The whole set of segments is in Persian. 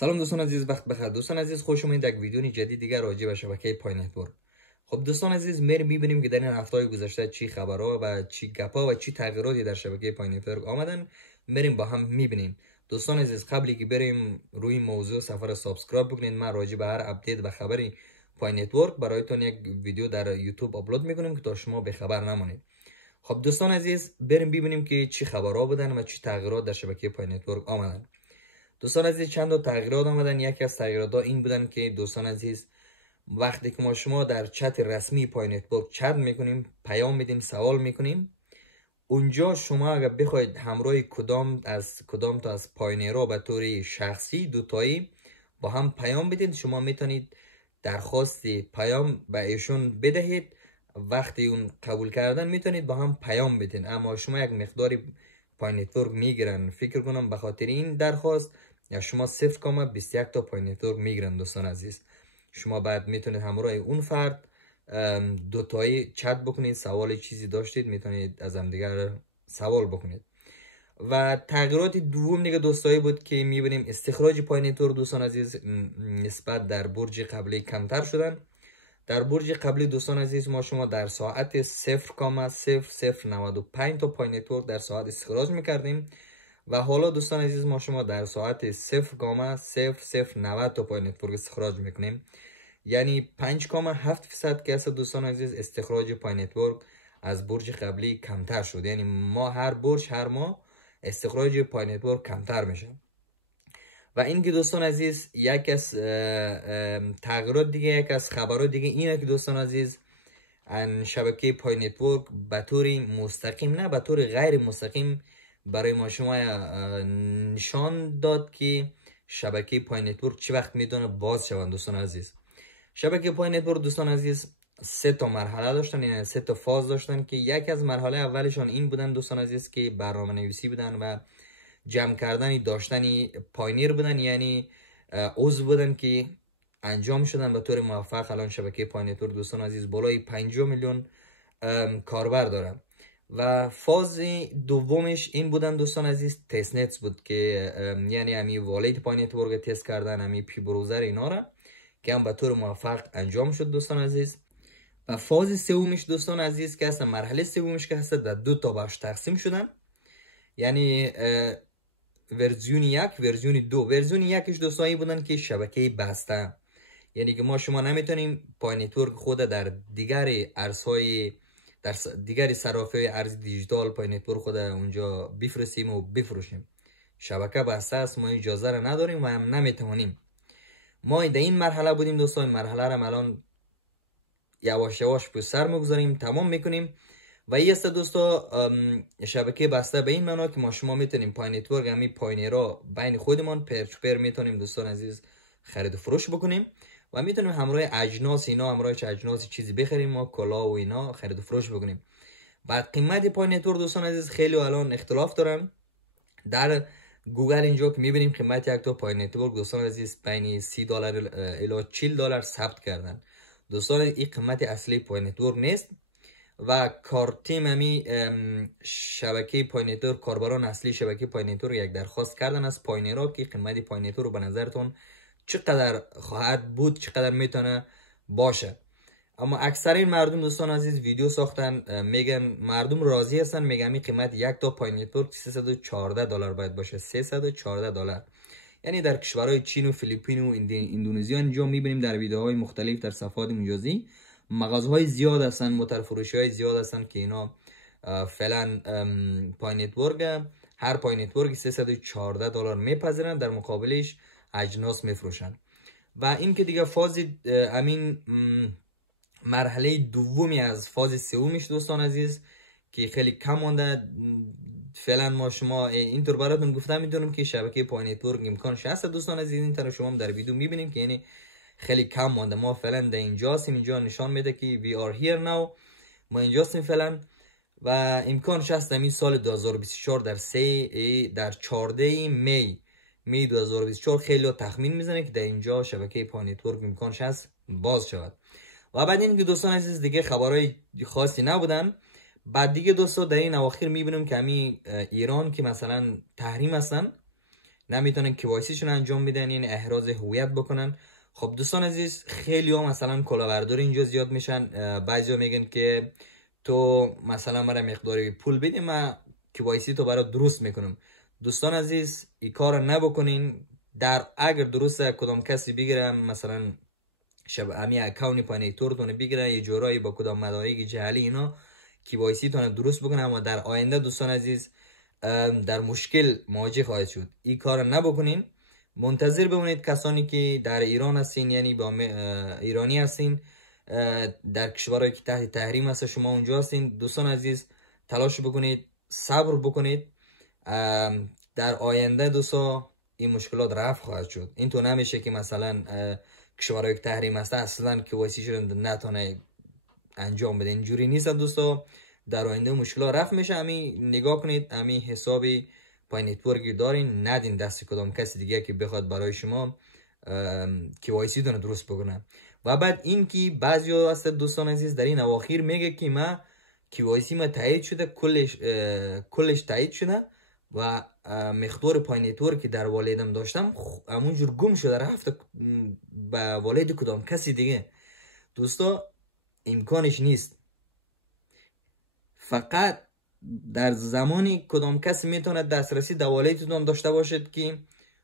سلام دوستان عزیز، وقت بخیر. دوستان عزیز، خوش اومدید در یک ویدیو جدید دیگر راجع به شبکه پای نتورک. خب دوستان عزیز، میبینیم که در این هفته‌های گذشته چی خبرها و چی گپا و چی تغییراتی در شبکه پای نتورک آمدن، میریم با هم میبینیم. دوستان عزیز، قبلی که بریم روی موضوع سفر سابسکرایب بکنید. من راجع به هر اپدیت و خبری پای نتورک برایتون یک ویدیو در یوتیوب آپلود میکنیم که تا شما به خبر نمونید. خب دوستان عزیز، بریم ببینیم که چی خبرها بودن و چی تغییرات در شبکه پای نتورک آمدن. دوستان عزیز، چند تا تغییرات آمدن. یکی از تغییرات این بودن که دوستان عزیز، وقتی که ما شما در چت رسمی پای نتورک چت میکنیم، پیام میدیم، سوال میکنیم، اونجا شما اگر بخواید همراه کدام تا از پایونیرها به طور شخصی دوتایی با هم پیام بدید، شما میتونید درخواست پیام به ایشون بدهید. وقتی اون قبول کردن میتونید با هم پیام بدین، اما شما یک مقداری پای نتورک میگیرن. فکر کنم به خاطر این درخواست یا شما 0.21 تا پای نتورک میگیرن. دوستان عزیز، شما بعد میتونید همراه اون فرد دوتایی چت بکنید، سوال چیزی داشتید میتونید از هم دیگر سوال بکنید. و تغییرات دوم دیگه دوستایی بود که میبینیم استخراج پای نتورک دوستان عزیز نسبت در برج قبلی کمتر شدن. در برج قبلی دوستان عزیز ما شما در ساعت 0.0095 تا پای نتورک در ساعت استخراج میکردیم و حالا دوستان عزیز ما شما در ساعت 0.0090 تا پای نتورک استخراج میکنیم. یعنی 5.7% که است دوستان عزیز استخراج پای نتورک از برج قبلی کمتر شد. یعنی ما هر برج هر ماه استخراج پای نتورک کمتر میشه. و این که دوستان عزیز یک از تغییرات دیگه، یک از خبرات دیگه اینه که دوستان عزیز شبکه پای نتورک به طور مستقیم نه به طور غیر مستقیم برای ما شما نشان داد که شبکه پای نتورک چه وقت میتونه باز شوند. دوستان عزیز، شبکه پای نتورک دوستان عزیز 3 تا مرحله داشتن، یعنی 3 تا فاز داشتن که یک از مرحله اولشان این بودن دوستان عزیز که برنامه نویسی بودن و جمع کردن داشتنی پاینیر بودن، یعنی عضو بودن که انجام شدن به طور موفق. الان شبکه پای نتورک دوستان عزیز بالای 50 میلیون کاربر دارن. و فاز دومش این بودن دوستان عزیز تست نتس بود که یعنی همی والید پای نتورک تست کردن، همی پی بروزر اینا را که هم به طور موفق انجام شد دوستان عزیز. و فاز سومش دوستان عزیز که هست، مرحله سومش که هست، در 2 تا بخش تقسیم شدن، یعنی ورژن 1 ورژن 2. ورژن 1ش دوستانی بودن که شبکه بسته، یعنی که ما شما نمیتونیم پای نتورک خود در دیگر ارزهای در دیگر صرافی ارز دیجیتال پای نتورک خود اونجا بفرستیم و بفروشیم. شبکه بسته است، ما اجازه را نداریم و هم نمیتونیم. ما در این مرحله بودیم دوستان. مرحله را الان یواش یواش پشت سر میگذاریم، تمام میکنیم. و این است دوستا شبکه بسته به این معنا که ما شما میتونیم پای نتورک همی پایونیرها بین خودمان پر میتونیم دوستان عزیز خرید و فروش بکنیم و میتونیم همراه اجناس اینا، همراه اجناس چیزی بخریم، ما کلا و اینا خرید و فروش بکنیم. بعد قیمت پای نتورک دوستان عزیز خیلی الان اختلاف دارن. در گوگل اینجا که میبینیم قیمت یک تا پای نتورک دوستان عزیز بین $30 الی $40 ثبت کردن. دوستان این قیمت اصلی پای نتورک نیست و کارتیم همی شبکه پای نتورک، کاربران اصلی شبکه پای نتورک یک درخواست کردن از پایونیرها که قیمت پای نتورک به نظرتون چقدر خواهد بود، چقدر میتونه باشه. اما اکثر این مردم دوستان عزیز ویدیو ساختن، میگن مردم راضی هستن، میگن می قیمت یک تا پای نتورک $314 باید باشه. $314. یعنی در کشورهای چین و فیلیپین و اندونزیا اینجا میبینیم در ویدیوهای مختلف در صفحات مجازی مغازهای زیاد هستن، موتورفروشی های زیاد هستن که اینا فعلا پای نتورک، هر پای نتورک $314 میپذیرن، در مقابلش اجناس میفروشن. و این که دیگه فاز امین مرحله دومی از فاز سومش دوستان عزیز که خیلی کم مونده. فعلا ما شما اینطور براتون گفتم میدونم که شبکه پای نتورک امکانش هست دوستان عزیز. این طرح شما در ویدیو میبینیم که یعنی خیلی کم مونده. ما فعلا در اینجاستیم، اینجا نشان میده که we are here now، ما اینجاستیم فعلا و امکانش هست این سال 2024 در 14 می 2024 خیلی تخمین میزنه که در اینجا شبکه پای نتورک امکانش هست باز شود. و بعد این که دوستان عزیز دیگه خبرهای خاصی نبودن. بعد دیگه دوستان در این اواخر میبینیم که همین ایران که مثلا تحریم هستن، نمیتونن KYC شون انجام بدن، یعنی احراز هویت بکنن. خب دوستان عزیز، خیلی ها مثلا کلاهبردار اینجا زیاد میشن. بعضیا میگن که تو مثلا مرا مقداری پول بده، من KYC تو برای درست میکنم. دوستان عزیز، این کار نبکنین. اگر درسته کدام کسی بگیره مثلا امی اکاونت پانیتورتون بگیره یه جورایی با کدام مدارک جعلی اینا KYC تون درست بکنه، اما در آینده دوستان عزیز در مشکل مواجه خواهید شد. این کار نبکنین. منتظر بمونید کسانی که در ایران هستین، یعنی با ایرانی هستین، در کشورهایی که تحت تحریم هست شما اونجا هستین. دوستان عزیز تلاش بکنید، صبر بکنید. در آینده دوستان این مشکلات رفع خواهد شد. این تو نمیشه که مثلا کشورهایی که تحریم هست اصلا KYC شون نتونه انجام بده. اینجوری نیست دوستا. در آینده مشکلات رفع میشه. همین نگاه کنید، همین حسابی پای نتورکی دارین، ندین دست کدام کسی دیگه که بخواد برای شما KYC دونه درست بکنه. و بعد این که بعضیا هست دوستان عزیز در این اواخر میگه که ما KYC ما تایید شده، کلش تایید شده و مقدار پای نتورکی در والدم داشتم همونجور گم شده رفته به والد کدام کسی دیگه. دوستا امکانش نیست. فقط در زمانی کدام کسی میتونه دسترسی در والدتون داشته باشد که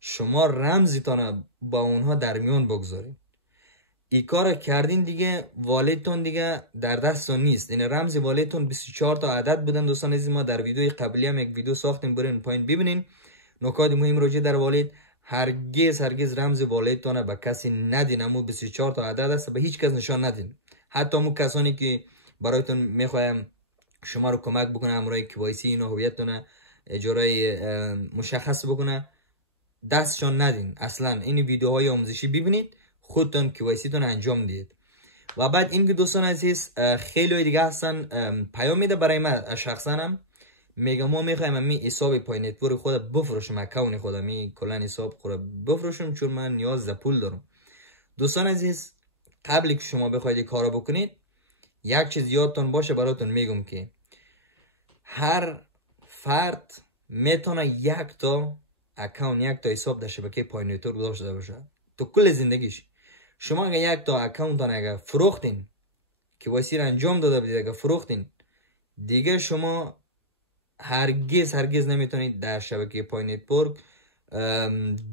شما رمزتون با اونها در میان بگذارید. این کار کردین دیگه والدتون دیگه در دستتون نیست. این رمز والدتون 24 تا عدد بودن دوستان عزیز. ما در ویدیوی قبلی هم یک ویدیو ساختیم، برین پایین ببینین. نکات مهم راجع در والد. هرگز رمز والدتون به کسی ندین. امو 24 تا عدد است، به هیچ کس نشان ندین. حتی امو کسانی که برایتون میخوایم شما رو کمک بکنه امورای KYC اینا هویتتون اجرای مشخص بکنه، دستشان ندین. اصلا این ویدیوهای آموزشی ببینید، خودتون KYC تون انجام دید. و بعد این که دوستان عزیز خیلی دیگه هستن پیام میده برای من شخصا، هم میگم ما میخوایم می حساب پای نتورک خود بفروشم، اکاونت خودم می کلا حساب خود بفروشم چون من نیاز به پول دارم. دوستان عزیز قبل که شما بخواید کارو بکنید یک چیز یادتون باشه، براتون میگم که هر فرد میتونه یک تا اکاونت، یک تا حساب در شبکه پای نتورک داشته باشه تو کل زندگیش. شما اگه یک تا اکاونت اگه فروختین، KYC را انجام داده بدید، اگه فروختین دیگه شما هرگز نمیتونید در شبکه پای نتورک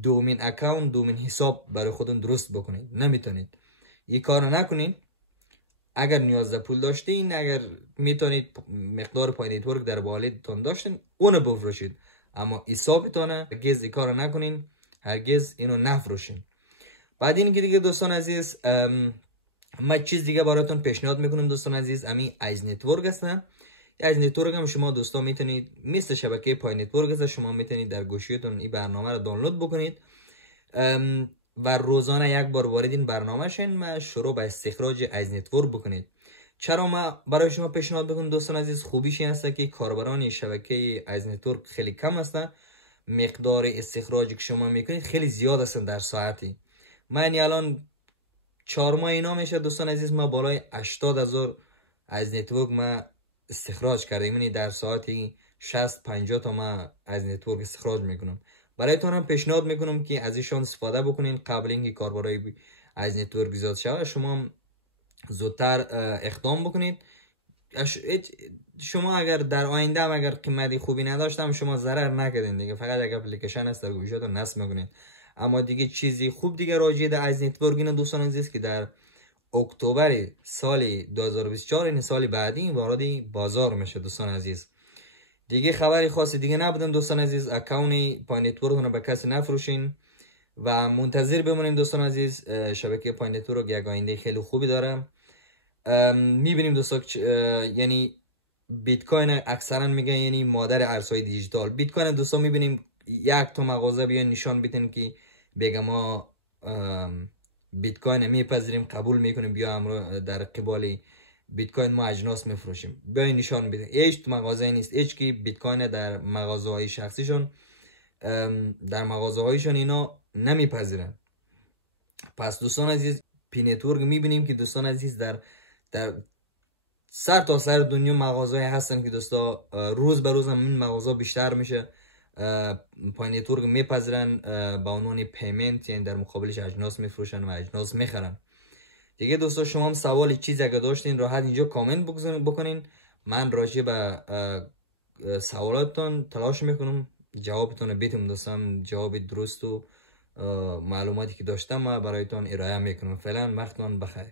دومین اکاونت، دومین حساب برای خودتون درست بکنید. نمیتونید. این کارو نکنید. اگر نیاز به پول داشتین، اگر میتونید مقدار پای نتورک در والدتون داشتین اونو بفروشید، اما حسابتون هرگز این کارو نکنین، هرگز اینو نفروشین. بعد این که دیگه دوستان عزیز ما چیز دیگه براتون پیشنهاد میکنم دوستان عزیز، همین ایز نتورک هستن. ایز نتورک هم شما دوستان میتونید مثل شبکه پای نتورک هست، شما میتونید در گوشیتون این برنامه رو دانلود بکنید و روزانه یک بار وارد این برنامه شین و شروع به استخراج ایز نتورک بکنید. چرا ما برای شما پیشنهاد میکنم دوستان عزیز؟ خوبیش این است که کاربران شبکه ایز نتورک خیلی کم هستن، مقدار استخراجی که شما میکنید خیلی زیاد هستن در ساعتی. من الان 4 ماه اینا میشه دوستان عزیز ما بالای 80,000 از نتورک ما استخراج کردیم، یعنی در ساعتی 60-50 تا ما از نتورک استخراج میکنم. برایتون هم پیشنهاد میکنم که از ایشان استفاده بکنین قبل اینکه کاربرای از نتورک زیاد شود. شما زودتر اقدام بکنید. شما اگر در آینده هم اگر قیمتی خوبی نداشتم شما ضرر نکردین دیگه، فقط یک اپلیکیشن است در گوشیتون نصب میکنید. اما دیگه چیزی خوب دیگه راجع به از نتورک اینا دوستان عزیز که در اکتبر سال 2024 این سال بعدی وارد بازار میشه دوستان عزیز. دیگه خبری خاصی دیگه نبودن دوستان عزیز. اکاونت پای نتورک رو به کسی نفروشین و منتظر بمونیم دوستان عزیز. شبکه پای نتورک یک آینده خیلی خوبی داره. میبینیم دوستان یعنی بیت کوین اکثرا میگن یعنی مادر ارزهای دیجیتال. بیت کوین دوستان میبینیم یک تا مغازه بیان نشان بدن که بگم ما بیت کوین میپذیریم، قبول میکنیم، بیا امرو در قبال بیت کوین ما اجناس میفروشیم، بیا نشان بدن. هیچ مغازه نیست، هیچ کی بیت کوین در مغازه های شخصیشون در مغازه هایشون اینا نمیپذیرن. پس دوستان عزیز پی نتورک میبینیم که دوستان عزیز در سر تا سر دنیا مغازه هستن که دوستا روز به روز هم این مغازه بیشتر میشه پای نتورک میپذیرن به عنوان پیمنت، یعنی در مقابلش اجناس میفروشن و اجناس میخرن. دیگه دوستا شما هم سوال چیزی اگه داشتین راحت اینجا کامنت بکنین. من راجع به سوالاتتون تلاش میکنم جوابتون بیتم دوستان، جواب درست و معلوماتی که داشتم برایتون ارائه میکنم. فعلا وقتتون بخیر.